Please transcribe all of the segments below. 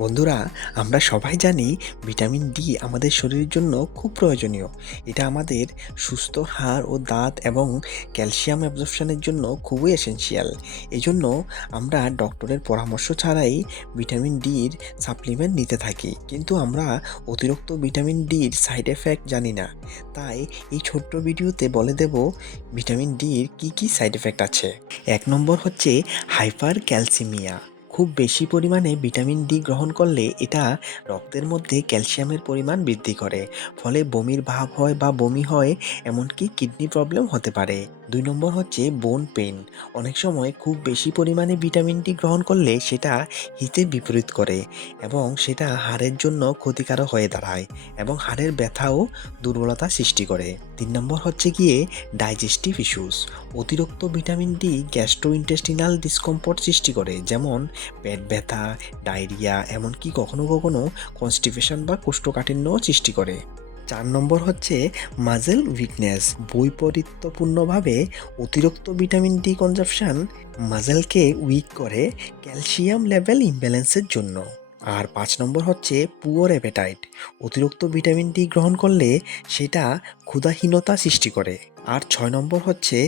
বন্ধুরা, আমরা সবাই জানি ভিটামিন ডি আমাদের শরীরের জন্য খুব প্রয়োজনীয়। এটা আমাদের সুস্থ হাড় ও দাঁত এবং ক্যালসিয়াম অ্যাবজর্পশনের জন্য খুবই এসেনশিয়াল। এজন্য আমরা ডক্টরের পরামর্শ ছাড়াই ভিটামিন ডির সাপ্লিমেন্ট নিতে থাকি, কিন্তু আমরা অতিরিক্ত ভিটামিন ডির সাইড এফেক্ট জানি না। তাই এই ছোট্ট ভিডিওতে বলে দেব ভিটামিন ডির কী সাইড এফেক্ট আছে। ১ নম্বর হচ্ছে হাইপার ক্যালসিমিয়া। খুব বেশি পরিমাণে ভিটামিন ডি গ্রহণ করলে এটা রক্তের মধ্যে ক্যালসিয়ামের পরিমাণ বৃদ্ধি করে, ফলে বমির ভাব হয় বা বমি হয়, এমনকি কিডনি প্রবলেম হতে পারে। ২ নম্বর হচ্ছে বোন পেইন। অনেক সময় খুব বেশি পরিমাণে ভিটামিন ডি গ্রহণ করলে সেটা হিতের বিপরীত করে এবং সেটা হাড়ের জন্য ক্ষতিকারক হয়ে দাঁড়ায় এবং হাড়ের ব্যথা ও দুর্বলতা সৃষ্টি করে। ৩ নম্বর হচ্ছে গিয়ে ডাইজেস্টিভ ইস্যুস। অতিরিক্ত ভিটামিন ডি গ্যাস্ট্রোইন্টেস্টিনাল ডিসকমফোর্ট সৃষ্টি করে, যেমন পেট ব্যথা, ডায়রিয়া, এমনকি কখনো কখনো কনস্টিপেশন বা কোষ্ঠকাঠিন্যও সৃষ্টি করে। ৪ নম্বর হচ্ছে মাসেল উইকনেস। বৈপরীত্যপূর্ণভাবে অতিরিক্ত ভিটামিন ডি কনজাম্পশন মাসেলকে উইক করে ক্যালসিয়াম লেভেল ইমব্যালেন্সের জন্য। আর ৫ নম্বর হচ্ছে পুয়ার অ্যাপেটাইট। অতিরিক্ত ভিটামিন ডি গ্রহণ করলে সেটা ক্ষুধাহীনতা সৃষ্টি করে। আর ৬ নম্বর হচ্ছে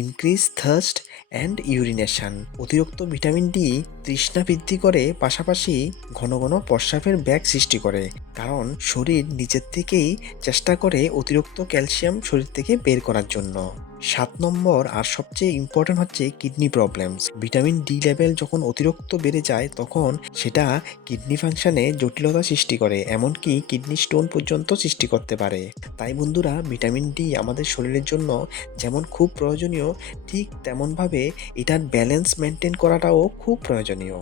ইনক্রিজ থার্স্ট অ্যান্ড ইউরিনেশন। অতিরিক্ত ভিটামিন ডি তৃষ্ণা বৃদ্ধি করে, পাশাপাশি ঘন ঘন প্রস্রাবের ব্যাগ সৃষ্টি করে, কারণ শরীর নিজের থেকেই চেষ্টা করে অতিরিক্ত ক্যালসিয়াম শরীর থেকে বের করার জন্য। ৭ নম্বর আর সবচেয়ে ইম্পর্টেন্ট হচ্ছে kidney problems. Vitamin D level যখন অতিরিক্ত বেড়ে যায় তখন সেটা কিডনি ফাংশনে জটিলতা সৃষ্টি করে, এমনকি কিডনি স্টোন পর্যন্ত সৃষ্টি করতে পারে। তাই বন্ধুরা, ভিটামিন ডি আমাদের শরীরের জন্য যেমন খুব প্রয়োজনীয়, ঠিক তেমনভাবে এটার ব্যালেন্স মেনটেন করাটাও খুব প্রয়োজনীয়।